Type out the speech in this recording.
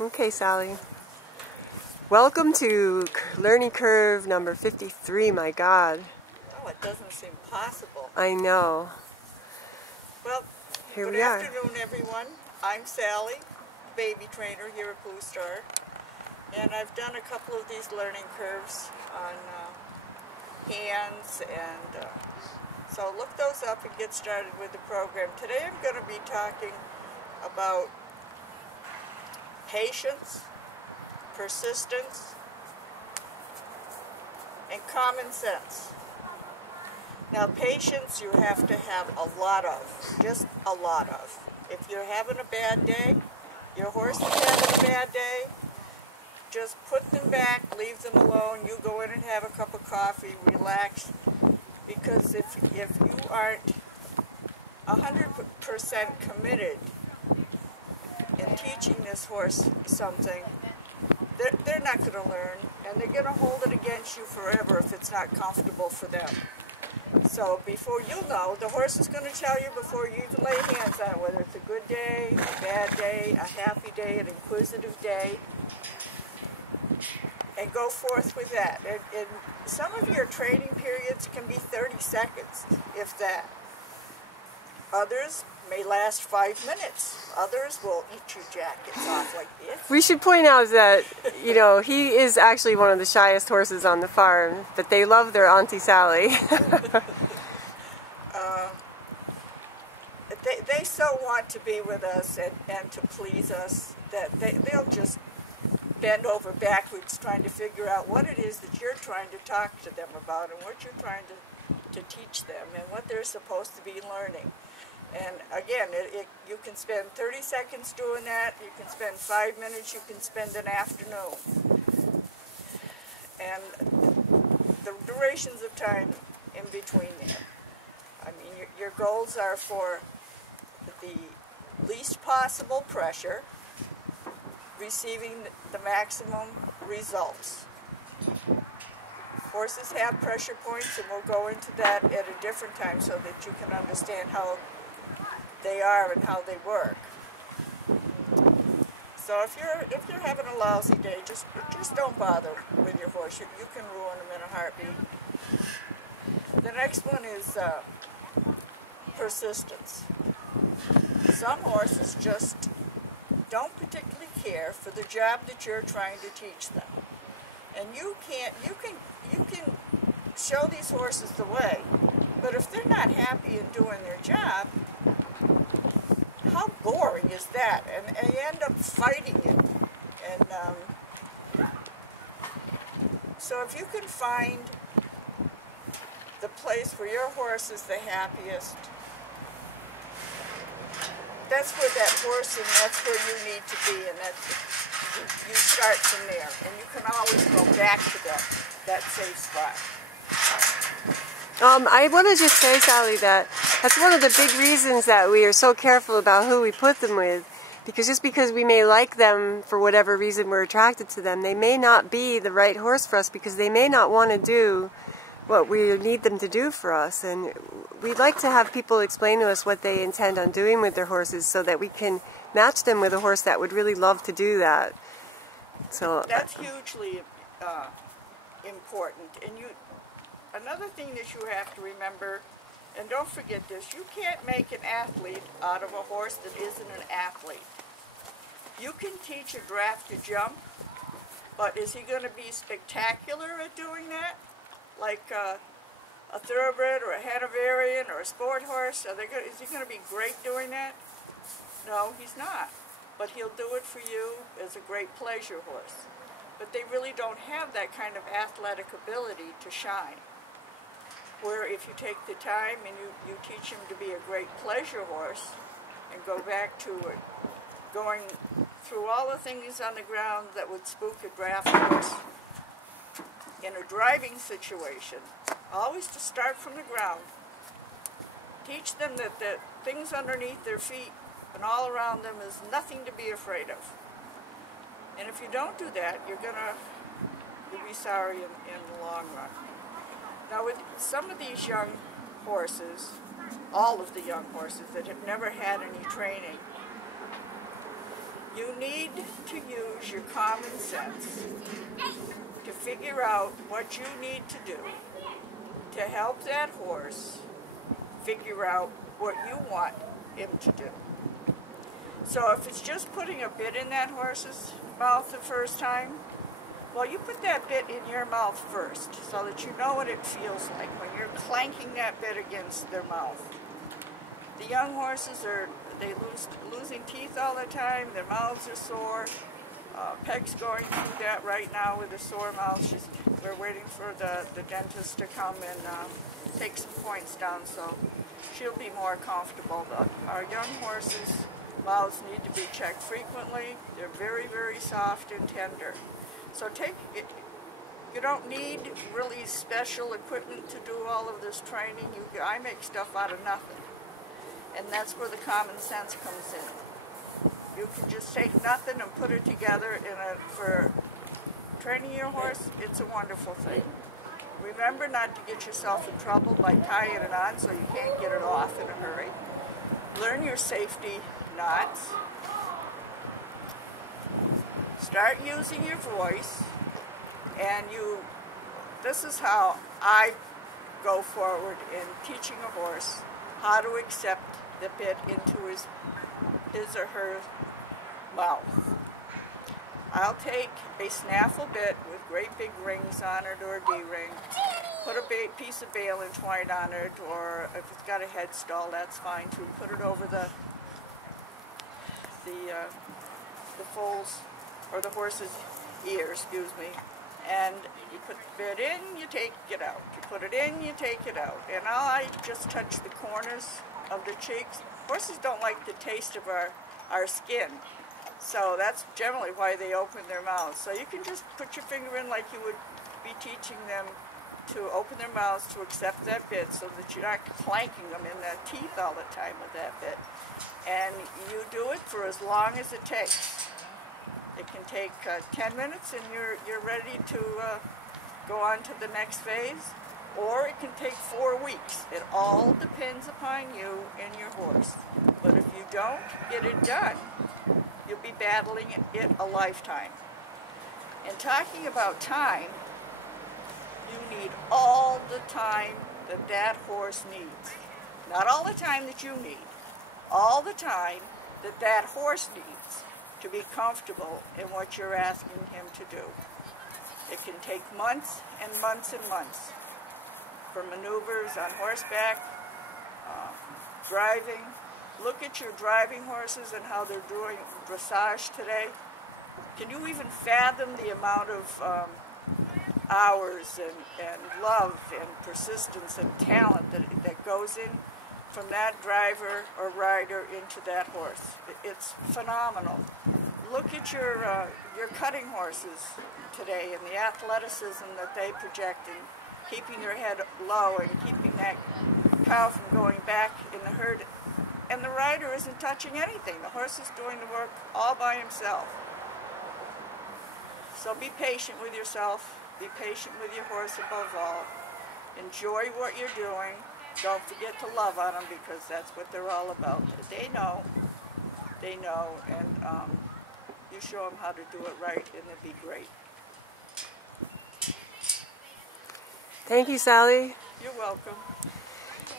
Okay, Sally. Welcome to learning curve number 53, my God. Oh, it doesn't seem possible. I know. Well, Here good we are. afternoon, everyone. I'm Sally, baby trainer here at Blue Star. And I've done a couple of these learning curves on hands, and so look those up and get started with the program. Today I'm going to be talking about patience, persistence, and common sense. Now, patience you have to have a lot of, just a lot of. If you're having a bad day, your horse is having a bad day, just put them back, leave them alone. You go in and have a cup of coffee, relax. Because if you aren't 100% committed in teaching this horse something, they're not going to learn, and they're going to hold it against you forever if it's not comfortable for them. So before you know, the horse is going to tell you before you even lay hands on it, whether it's a good day, a bad day, a happy day, an inquisitive day, and go forth with that. And some of your training periods can be 30 seconds, if that. Others may last 5 minutes. Others will eat your jackets off like this. We should point out that, you know, he is actually one of the shyest horses on the farm, but they love their Auntie Sally. They so want to be with us and to please us that they'll just bend over backwards trying to figure out what it is that you're trying to talk to them about and what you're trying to teach them and what they're supposed to be learning. And again, you can spend 30 seconds doing that, you can spend 5 minutes, you can spend an afternoon. And the durations of time in between there. I mean, your goals are for the least possible pressure, receiving the maximum results. Horses have pressure points, and we'll go into that at a different time so that you can understand how they are and how they work. So if you're having a lousy day, just don't bother with your horse. You can ruin them in a heartbeat. The next one is persistence. Some horses just don't particularly care for the job that you're trying to teach them, and you can show these horses the way, but if they're not happy in doing their job, how boring is that? And you end up fighting it. And so if you can find the place where your horse is the happiest, that's where that horse, and that's where you need to be, and you start from there, and you can always go back to that safe spot. I want to just say, Sally, that that's one of the big reasons that we are so careful about who we put them with, because just because we may like them for whatever reason we're attracted to them, they may not be the right horse for us because they may not want to do what we need them to do for us. And we'd like to have people explain to us what they intend on doing with their horses so that we can match them with a horse that would really love to do that. So that's hugely important. And another thing that you have to remember, and don't forget this, you can't make an athlete out of a horse that isn't an athlete. You can teach a draft to jump, but is he going to be spectacular at doing that? Like a thoroughbred or a Hanoverian or a sport horse? Is he going to be great doing that? No, he's not. But he'll do it for you as a great pleasure horse. But they really don't have that kind of athletic ability to shine. Where if you take the time and you teach him to be a great pleasure horse and go back to it, going through all the things on the ground that would spook a draft horse, in a driving situation, always to start from the ground. Teach them that the things underneath their feet and all around them is nothing to be afraid of. And if you don't do that, you'll be sorry in the long run. Now with some of these young horses, all of the young horses that have never had any training, You need to use your common sense to figure out what you need to do to help that horse figure out what you want him to do. So if it's just putting a bit in that horse's mouth the first time, well, you put that bit in your mouth first so that you know what it feels like when you're clanking that bit against their mouth. The young horses losing teeth all the time, their mouths are sore. Peg's going through that right now with a sore mouth. We're waiting for the dentist to come and take some points down so she'll be more comfortable. Our young horses' mouths need to be checked frequently. They're very, very soft and tender. So you don't need really special equipment to do all of this training. I make stuff out of nothing. And that's where the common sense comes in. You can just take nothing and put it together for training your horse. It's a wonderful thing. Remember not to get yourself in trouble by tying it on so you can't get it off in a hurry. Learn your safety knots. Start using your voice, and this is how I go forward in teaching a horse how to accept the bit into his or her mouth. I'll take a snaffle bit with great big rings on it or a D-ring, put a piece of baling twine on it, or if it's got a head stall, that's fine too. Put it over the foals, or the horse's ear, excuse me, and you put the bit in, you take it out. You put it in, you take it out. And I just touch the corners of the cheeks. Horses don't like the taste of our skin, so that's generally why they open their mouths. So you can just put your finger in like you would be teaching them to open their mouths to accept that bit so that you're not clanking them in the teeth all the time with that bit. And you do it for as long as it takes. It can take 10 minutes and you're ready to go on to the next phase, or it can take 4 weeks. It all depends upon you and your horse. But if you don't get it done, you'll be battling it a lifetime. And talking about time, you need all the time that horse needs. Not all the time that you need, all the time that horse needs to be comfortable in what you're asking him to do. It can take months and months and months for maneuvers on horseback, driving. Look at your driving horses and how they're doing dressage today. Can you even fathom the amount of hours and love and persistence and talent that goes in from that driver or rider into that horse? It's phenomenal. Look at your cutting horses today and the athleticism that they project in keeping their head low and keeping that cow from going back in the herd. And the rider isn't touching anything. The horse is doing the work all by himself. So be patient with yourself. Be patient with your horse above all. Enjoy what you're doing. Don't forget to love on them, because that's what they're all about. They know, and you show them how to do it right, and it'll be great. Thank you, Sally. You're welcome.